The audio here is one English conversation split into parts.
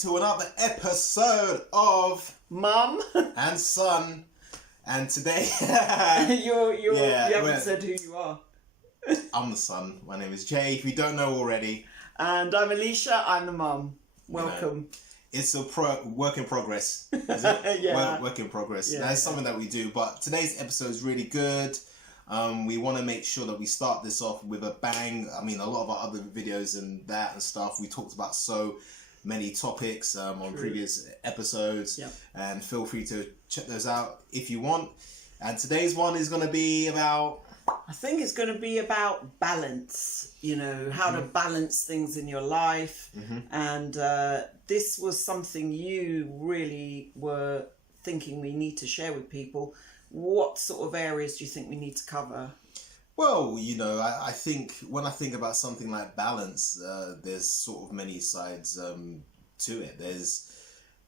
to another episode of Mum and Son. And today, you haven't said who you are. I'm the son. My name is Jay. If you don't know already, and I'm Alicia. I'm the mum. Welcome. You know, it's a work in progress. Is it? Yeah. Work in progress. Yeah. That's something that we do. But today's episode is really good. We want to make sure that we start this off with a bang. I mean, a lot of our other videos and that and stuff, we talked about so many topics on previous episodes. Yep. And feel free to check those out if you want. And today's one is going to be about... I think it's going to be about balance, you know, how to balance things in your life. And this was something you really were thinking we need to share with people. What sort of areas do you think we need to cover? Well, you know, I think when I think about something like balance, there's sort of many sides to it. There's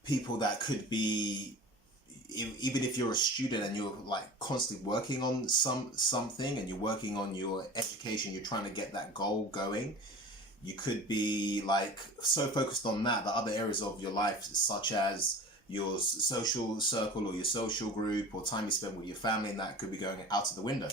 people that could be... Even if you're a student and you're like constantly working on something and you're working on your education, you're trying to get that goal going, you could be like so focused on that other areas of your life, such as your social circle or your social group or time you spend with your family, and that could be going out of the window.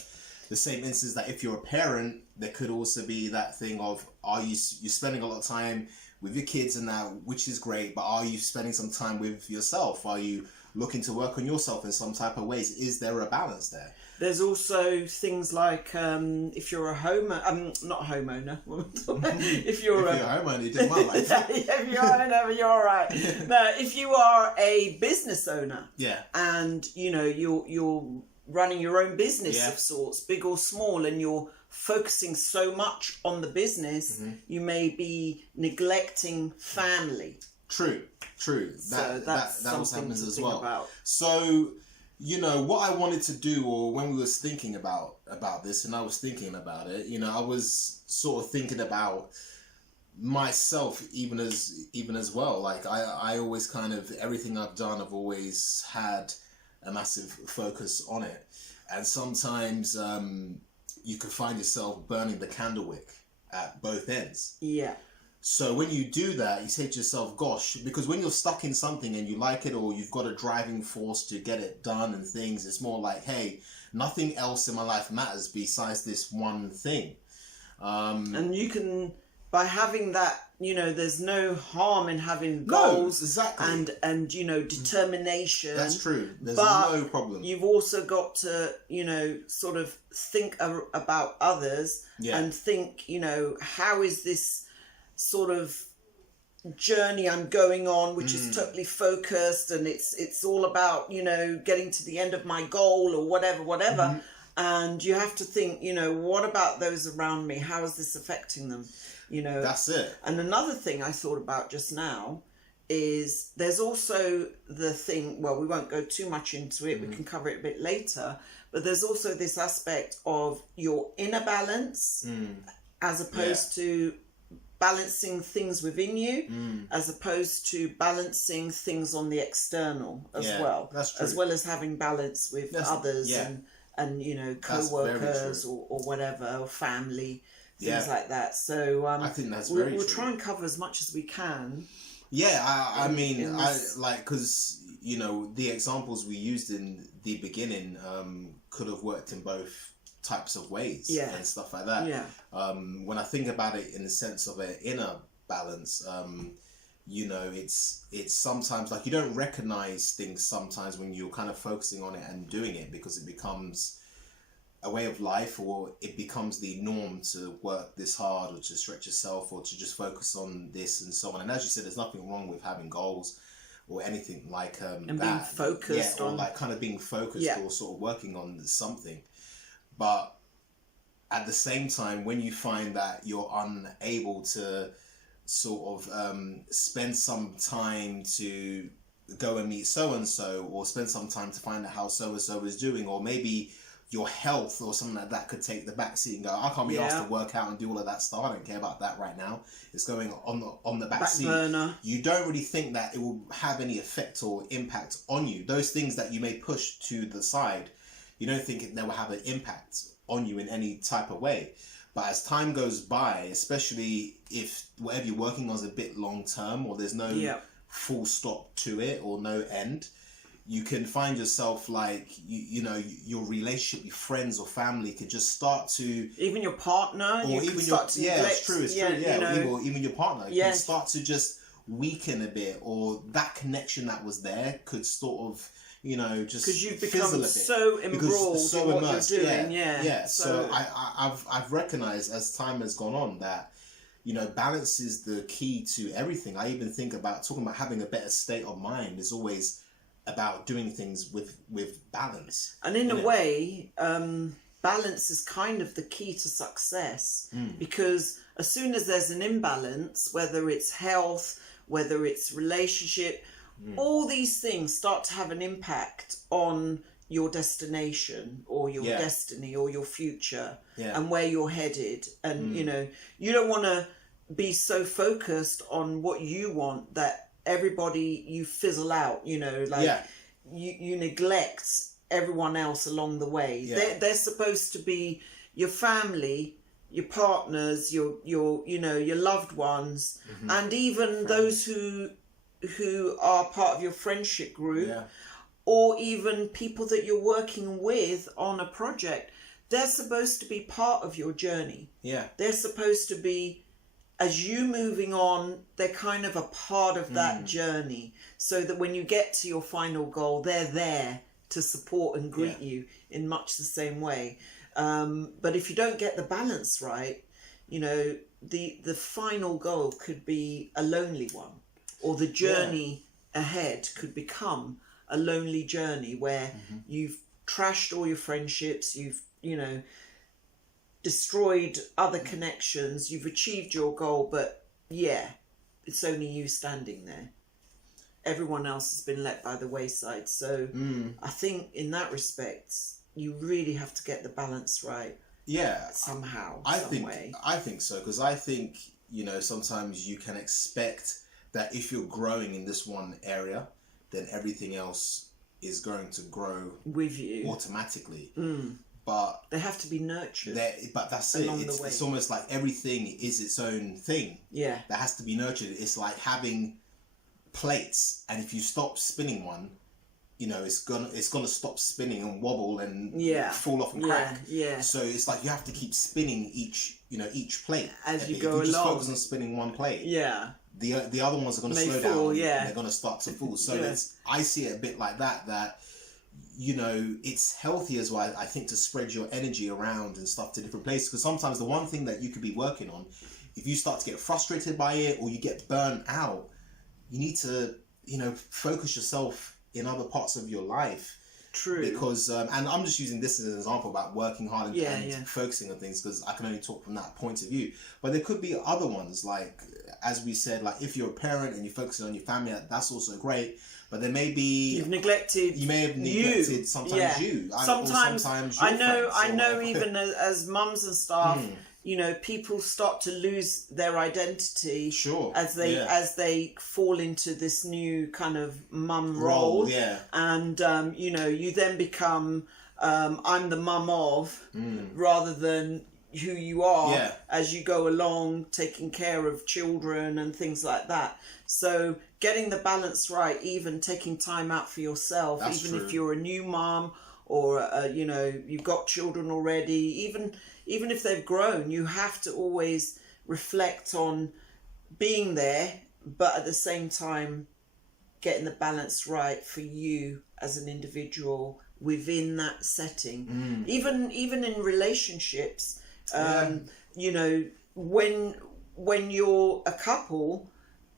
The same instance that if you're a parent, there could also be that thing of, you're spending a lot of time with your kids and that, which is great, but are you spending some time with yourself? Are you looking to work on yourself in some type of ways? Is there a balance there? There's also things like if you're a not a homeowner. if you're a homeowner, you did well. Like if you're a homeowner, you're all right. No, if you are a business owner, and you know you're running your own business of sorts, big or small, and you're focusing so much on the business, you may be neglecting family. True. That also happens as well. About. So, you know, what I wanted to do, or when we was thinking about this, and I was thinking about it, you know, I was sort of thinking about myself even as well. Like I always kind of, everything I've done, I've always had a massive focus on it. And sometimes you could find yourself burning the candle wick at both ends. Yeah. So when you do that, you say to yourself, gosh, because when you're stuck in something and you like it, or you've got a driving force to get it done and things, it's more like, hey, nothing else in my life matters besides this one thing. And you can, by having that, you know, there's no harm in having goals. No, exactly. And you know, determination. That's true. There's no problem. You've also got to, you know, sort of think about others and think, you know, how is this sort of journey I'm going on, which is totally focused, and it's all about, you know, getting to the end of my goal or whatever. And you have to think, you know, what about those around me? How is this affecting them? You know, that's it. And another thing I thought about just now is there's also the thing, well, we won't go too much into it, we can cover it a bit later, but there's also this aspect of your inner balance as opposed to balancing things within you, as opposed to balancing things on the external as well. That's true. As well as having balance with others and you know, co-workers or whatever, or family, things like that. So I think that's very we'll true. try and cover as much as we can. Yeah, I mean, because, you know, the examples we used in the beginning could have worked in both types of ways and stuff like that. When I think about it in the sense of an inner balance, you know, it's sometimes like you don't recognize things sometimes when you're kind of focusing on it and doing it, because it becomes a way of life, or it becomes the norm to work this hard, or to stretch yourself, or to just focus on this and so on. And as you said, there's nothing wrong with having goals or anything like that. And being focused or like kind of being focused or sort of working on something. But at the same time, when you find that you're unable to sort of spend some time to go and meet so-and-so, or spend some time to find out how so-and-so is doing, or maybe your health or something like that could take the back seat and go, I can't be asked to work out and do all of that stuff. I don't care about that right now. It's going on the back seat. Burner. You don't really think that it will have any effect or impact on you. Those things that you may push to the side, you don't think they will have an impact on you in any type of way. But as time goes by, especially if whatever you're working on is a bit long term, or there's no full stop to it or no end. You can find yourself like you know, your relationship with friends or family could just start to, even your partner, or you even can start to neglect, it's true, you know, even your partner yeah, can start to just weaken a bit, or that connection that was there could sort of, you know, just because you've fizzle become a bit, so embroiled so in what immersed. you're doing. So I've recognized as time has gone on that, you know, balance is the key to everything. I even think about talking about having a better state of mind is always about doing things with balance. And in a way, balance is kind of the key to success, because as soon as there's an imbalance, whether it's health, whether it's relationship, all these things start to have an impact on your destination or your destiny or your future and where you're headed. And you know, you don't want to be so focused on what you want that everybody, you fizzle out, you know, like you neglect everyone else along the way. They're supposed to be your family, your partners, your you know, your loved ones, and even those who are part of your friendship group, or even people that you're working with on a project. They're supposed to be part of your journey. They're supposed to be, as you moving on, they're kind of a part of that journey, so that when you get to your final goal, they're there to support and greet you in much the same way. But if you don't get the balance right, you know, the final goal could be a lonely one, or the journey ahead could become a lonely journey where you've trashed all your friendships, you've, you know, destroyed other connections, you've achieved your goal, but it's only you standing there. Everyone else has been let by the wayside. So I think in that respect, you really have to get the balance right. Somehow, I think so, because I think, you know, sometimes you can expect that if you're growing in this one area, then everything else is going to grow with you automatically. But they have to be nurtured. But that's it. It's almost like everything is its own thing. That has to be nurtured. It's like having plates, and if you stop spinning one, you know, it's gonna stop spinning and wobble and fall off and crack. So it's like you have to keep spinning each plate as you go along. If you just focus on spinning one plate, the other ones are going to slow down. And they're going to start to fall. So I see it a bit like that. You know, it's healthy as well, I think, to spread your energy around and stuff to different places. Because sometimes the one thing that you could be working on, if you start to get frustrated by it or you get burnt out, you need to, you know, focus yourself in other parts of your life. True. Because, and I'm just using this as an example about working hard and focusing on things, because I can only talk from that point of view. But there could be other ones, like, as we said, like if you're a parent and you're focusing on your family, that's also great. But there may be you may have neglected sometimes you. Sometimes I know even as mums and stuff, you know, people start to lose their identity as they fall into this new kind of mum role. And you know, you then become I'm the mum of, rather than who you are as you go along, taking care of children and things like that. So getting the balance right, even taking time out for yourself, if you're a new mom, or you know, you've got children already, even if they've grown, you have to always reflect on being there, but at the same time getting the balance right for you as an individual within that setting. Even in relationships, you know, when you're a couple,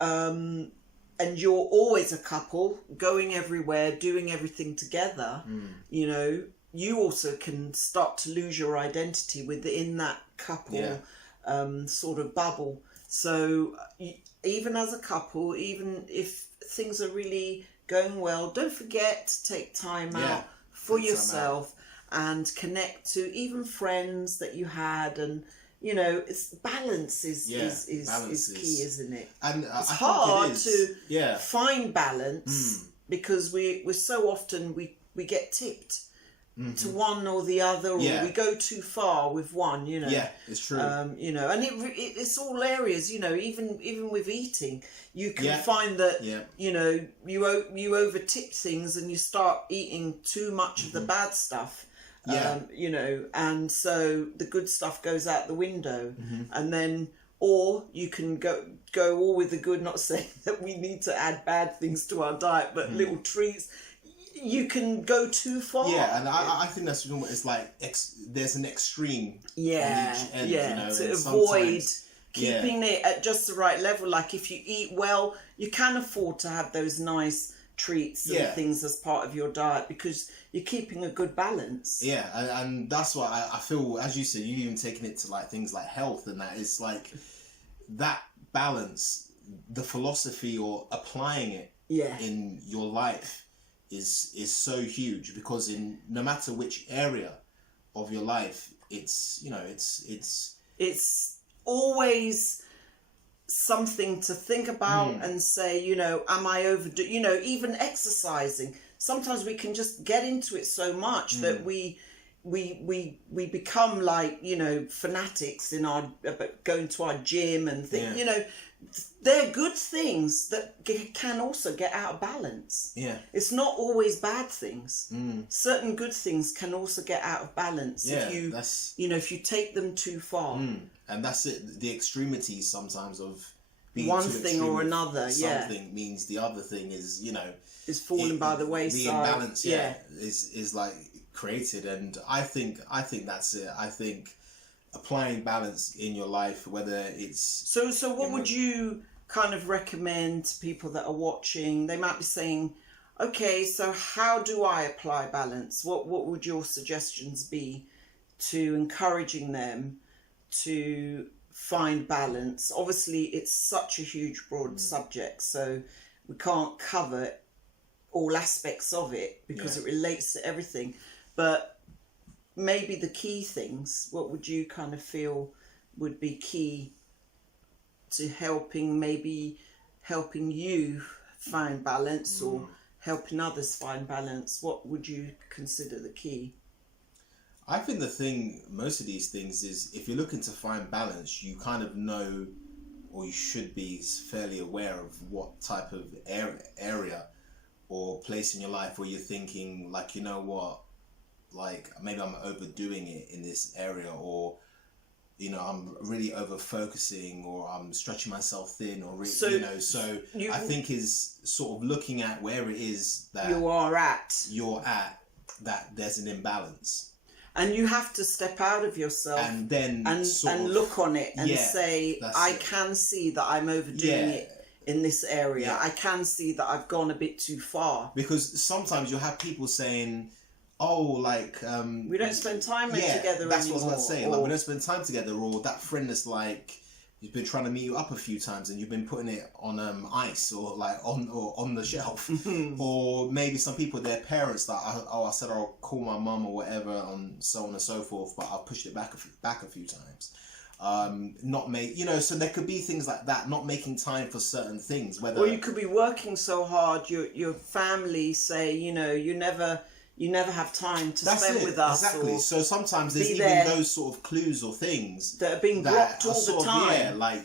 and you're always a couple, going everywhere, doing everything together, you know, you also can start to lose your identity within that couple sort of bubble. So even as a couple, even if things are really going well, don't forget to take time out for yourself and connect to even friends that you had. And you know, it's balance is key, isn't it? And it's hard to find balance because we're so often we get tipped to one or the other, or we go too far with one, you know. Yeah, it's true. You know, and it's all areas, you know, even with eating, you can find that, you know, you over-tip things and you start eating too much of the bad stuff. You know, and so the good stuff goes out the window, and then, or you can go all with the good, not saying that we need to add bad things to our diet, but little treats. You can go too far. Yeah, and I think that's it's like there's an extreme on each end, you know, to avoid keeping it at just the right level. Like if you eat well, you can afford to have those nice treats and things as part of your diet because you're keeping a good balance. Yeah, and that's why I feel, as you said, you even taking it to like things like health and that. It's like that balance, the philosophy or applying it in your life is so huge, because in no matter which area of your life, it's, you know, it's always something to think about and say, you know, am I overdo, you know, even exercising, sometimes we can just get into it so much that we become like, you know, fanatics in our going to our gym and things. You know, they're good things that can also get out of balance. It's not always bad things. Certain good things can also get out of balance if you, you know, if you take them too far. And that's it, the extremities sometimes of being one thing or another. Something means the other thing is, you know, is falling by the wayside. The imbalance is like created, and I think that's it. I think applying balance in your life, whether it's so what would you kind of recommend to people that are watching? They might be saying, okay, so how do I apply balance? What would your suggestions be to encouraging them to find balance? Obviously it's such a huge broad subject, so we can't cover all aspects of it because it relates to everything, but maybe the key things, what would you kind of feel would be key to helping you find balance or helping others find balance? What would you consider the key? I think the thing, most of these things is, if you're looking to find balance, you kind of know, or you should be fairly aware of what type of area or place in your life where you're thinking like, you know what, like maybe I'm overdoing it in this area, or, you know, I'm really over focusing, or I'm stretching myself thin, or you know, so I think is sort of looking at where it is that you're at, that there's an imbalance. And you have to step out of yourself and then and look on it and say, I can see that I'm overdoing it in this area. I can see that I've gone a bit too far. Because sometimes you'll have people saying, oh, like we don't spend time together that's anymore. What I was about to say. Like, we don't spend time together, or that friend is like, he's been trying to meet you up a few times and you've been putting it on ice, or like on the shelf. Or maybe some people, their parents, that I said I'll call my mum or whatever, on so on and so forth, but I'll push it back a few times. You know, so there could be things like that, not making time for certain things. Or you could be working so hard, your family say, you know, you never have time to spend with us. Exactly. So sometimes there's even those sort of clues or things that are being dropped all the time.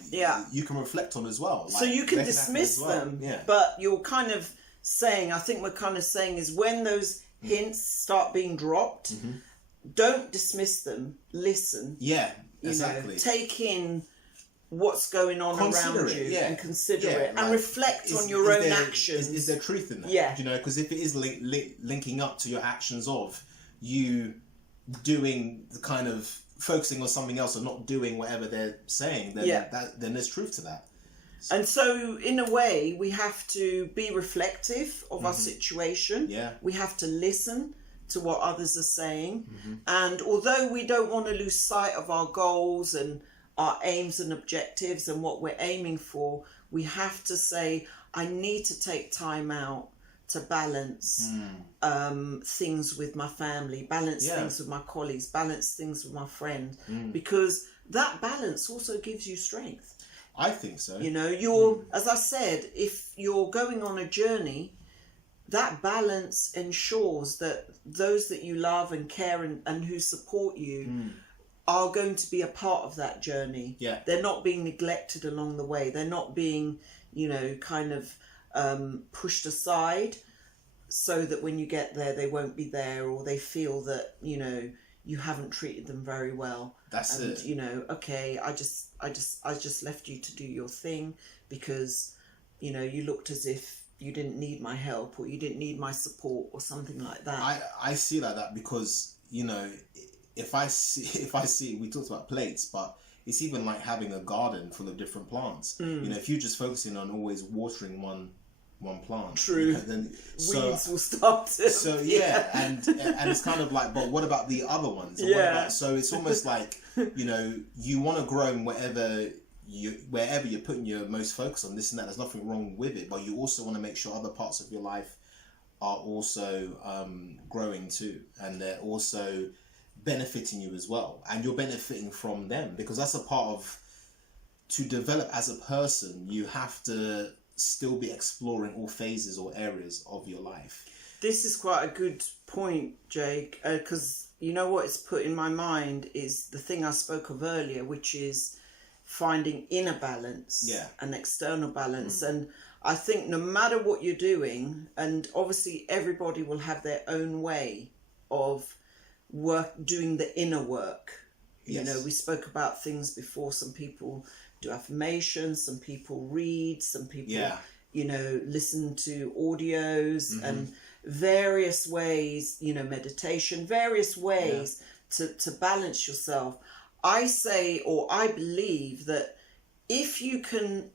You can reflect on as well. So you can dismiss them, but you're kind of saying, I think we're kind of saying is, when those hints start being dropped, don't dismiss them. Listen. Yeah, exactly. You know, take in what's going on around you and consider it and reflect on your own actions. Is there truth in that? You know, because if it is linking up to your actions of you doing the kind of focusing on something else or not doing whatever they're saying, then then there's truth to that. And so in a way we have to be reflective of our situation. We have to listen to what others are saying, and although we don't want to lose sight of our goals and our aims and objectives and what we're aiming for, we have to say, I need to take time out to balance things with my family, balance things with my colleagues, balance things with my friend, because that balance also gives you strength. I think so. You know, you're, as I said, if you're going on a journey, that balance ensures that those that you love and care and who support you are going to be a part of that journey. Yeah. They're not being neglected along the way. They're not being, kind of pushed aside so that when you get there, they won't be there, or they feel that, you haven't treated them very well. That's and, it. Okay, I just left you to do your thing because, you looked as if you didn't need my help or you didn't need my support or something like that. I see like that because, if I see, we talked about plates, but it's even like having a garden full of different plants. If you're just focusing on always watering one plant, true, then weeds will start to and it's kind of like, but what about the other ones? And so it's almost like, you want to grow in wherever you're putting your most focus on this and that. There's nothing wrong with it, but you also want to make sure other parts of your life are also growing too, and they're also benefiting you as well, and you're benefiting from them, because that's a part of, to develop as a person, you have to still be exploring all phases or areas of your life. This is quite a good point, Jake, because what it's put in my mind is the thing I spoke of earlier, which is finding inner balance and external balance. And I think no matter what you're doing, and obviously everybody will have their own way of doing the inner work. We spoke about things before. Some people do affirmations, some people read, some people listen to audios and various ways, meditation, various ways to balance yourself. I say, or I believe that if you can,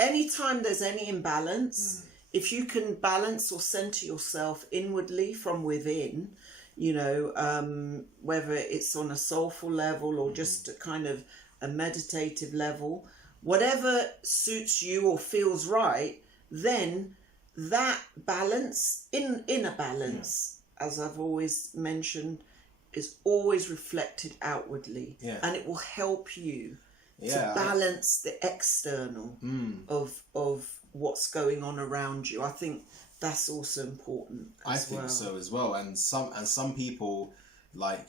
anytime there's any imbalance, if you can balance or center yourself inwardly from within, whether it's on a soulful level or just a kind of a meditative level, whatever suits you or feels right, then that balance, inner balance, as I've always mentioned, is always reflected outwardly, and it will help you to balance the external of what's going on around you. I think that's also important as well. I think so as well. And some people, like,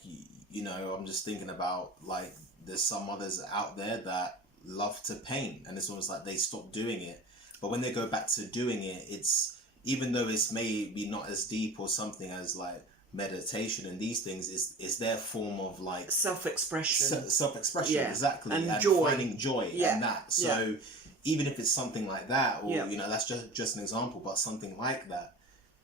I'm just thinking about, like, there's some others out there that love to paint, and it's almost like they stop doing it, but when they go back to doing it, it's, even though it's maybe not as deep or something as like meditation and these things, is their form of like self-expression, exactly, and joy, finding joy in that. So even if it's something like that, or that's just an example, but something like that,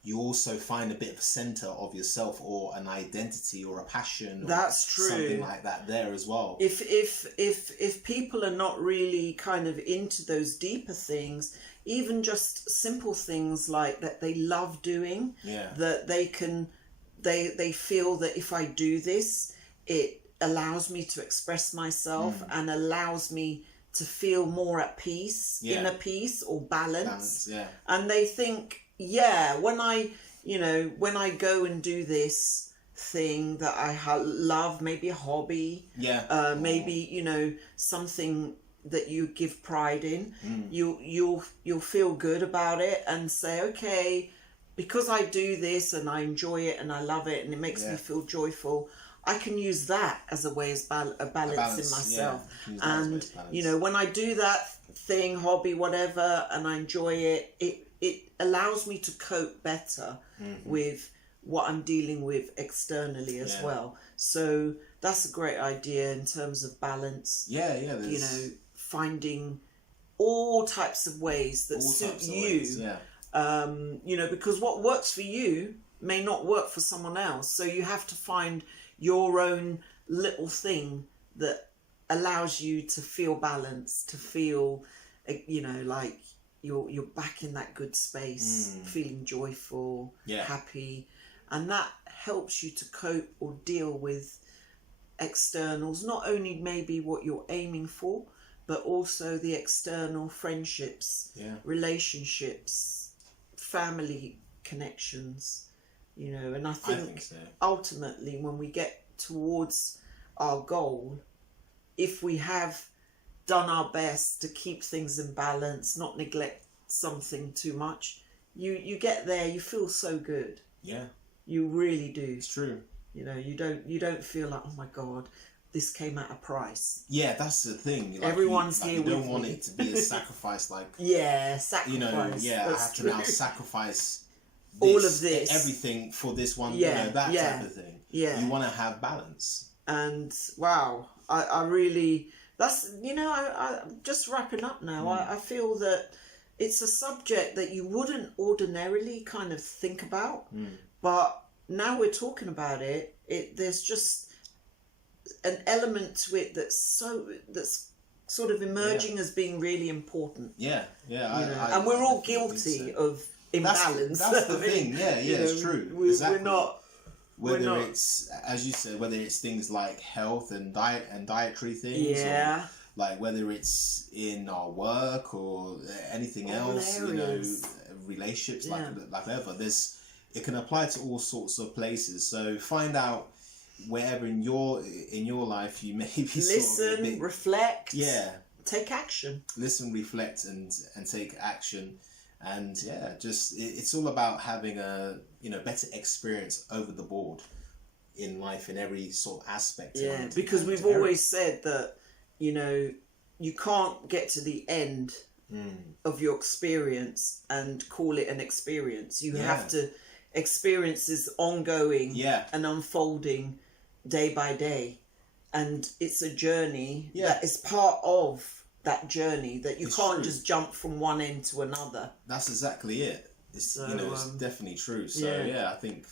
you also find a bit of a center of yourself, or an identity, or a passion, or that's true, something like that there as well. If people are not really kind of into those deeper things, even just simple things like that they love doing, that they feel that if I do this, it allows me to express myself and allows me to feel more at peace, inner peace or balance. And they think, when I go and do this thing that I love, maybe a hobby, maybe, something that you give pride in, you'll feel good about it and say, okay, because I do this and I enjoy it and I love it and it makes me feel joyful, I can use that as a way of balancing myself. And, when I do that thing, hobby, whatever, and I enjoy it, it allows me to cope better with what I'm dealing with externally as well. So that's a great idea in terms of balance. Finding all types of ways that suit you. Because what works for you may not work for someone else. So you have to find your own little thing that allows you to feel balanced, to feel, like you're back in that good space, feeling joyful, happy. And that helps you to cope or deal with externals, not only maybe what you're aiming for, but also the external friendships, relationships, family connections, and I think so. Ultimately when we get towards our goal, if we have done our best to keep things in balance, not neglect something too much, you get there, you feel so good. Yeah. You really do. It's true. You know, you don't feel like, oh my God, this came at a price. Yeah, that's the thing. Like, everyone's here with me. You don't want it to be a sacrifice, like sacrifice. You know, I have to now sacrifice all of this, everything for this one. Yeah, that type of thing. Yeah, you want to have balance. And wow, I really, that's, you know, I just wrapping up now. I feel that it's a subject that you wouldn't ordinarily kind of think about, but now we're talking about it. There's just an element to it that's sort of emerging as being really important. Yeah. And we're all guilty of imbalance. That's the thing. Yeah, it's true. Exactly. We're not. Whether it's, as you said, whether it's things like health and diet and dietary things, or like whether it's in our work or anything else, you know, relationships, like whatever. It can apply to all sorts of places. So find out wherever in your life you may be listen, reflect, take action. Listen, reflect, and take action. And it's all about having a better experience over the board in life in every sort of aspect. Yeah, because we've always said that, you know, you can't get to the end of your experience and call it an experience. You have to experience this ongoing and unfolding day by day, and it's a journey that is part of that journey, that you can't just jump from one end to another. That's exactly it. It's it's definitely true. So I think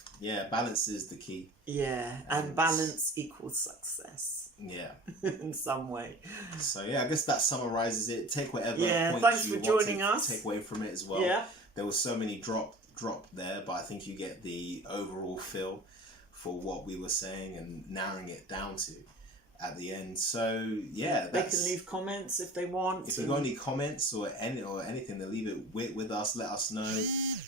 balance is the key. Yeah, and balance equals success. Yeah, in some way. So I guess that summarizes it. Take whatever. Thanks for joining us. Take away from it as well. Yeah, there was so many drop there, but I think you get the overall feel for what we were saying and narrowing it down to at the end. So they can leave comments if they want. If you've got any comments or anything, then leave it with us. Let us know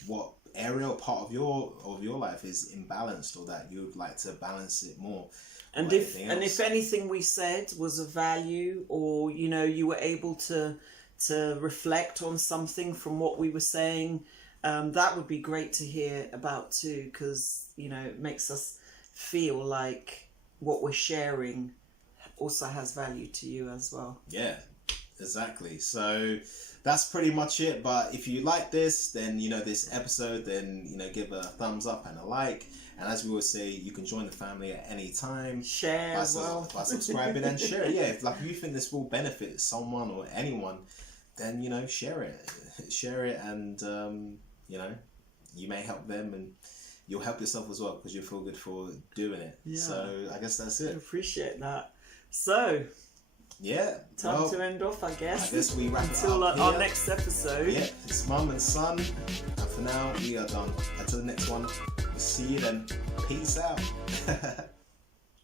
what area or part of your life is imbalanced, or that you would like to balance it more. And if anything we said was of value, or you know, you were able to reflect on something from what we were saying, that would be great to hear about too, because you know, it makes us feel like what we're sharing also has value to you as well. Yeah, exactly. So that's pretty much it. But if you like this, then this episode, then give a thumbs up and a like. And as we always say, you can join the family at any time. Share as well by subscribing and share. If you think this will benefit someone or anyone, then share it, and you may help them, and you'll help yourself as well, because you feel good for doing it. So I guess that's it. I appreciate that. So, time to end off, I guess. I guess we wrap until it up our next episode. Yeah, it's Mum and Son, and for now we are done. Until the next one, we'll see you then. Peace out.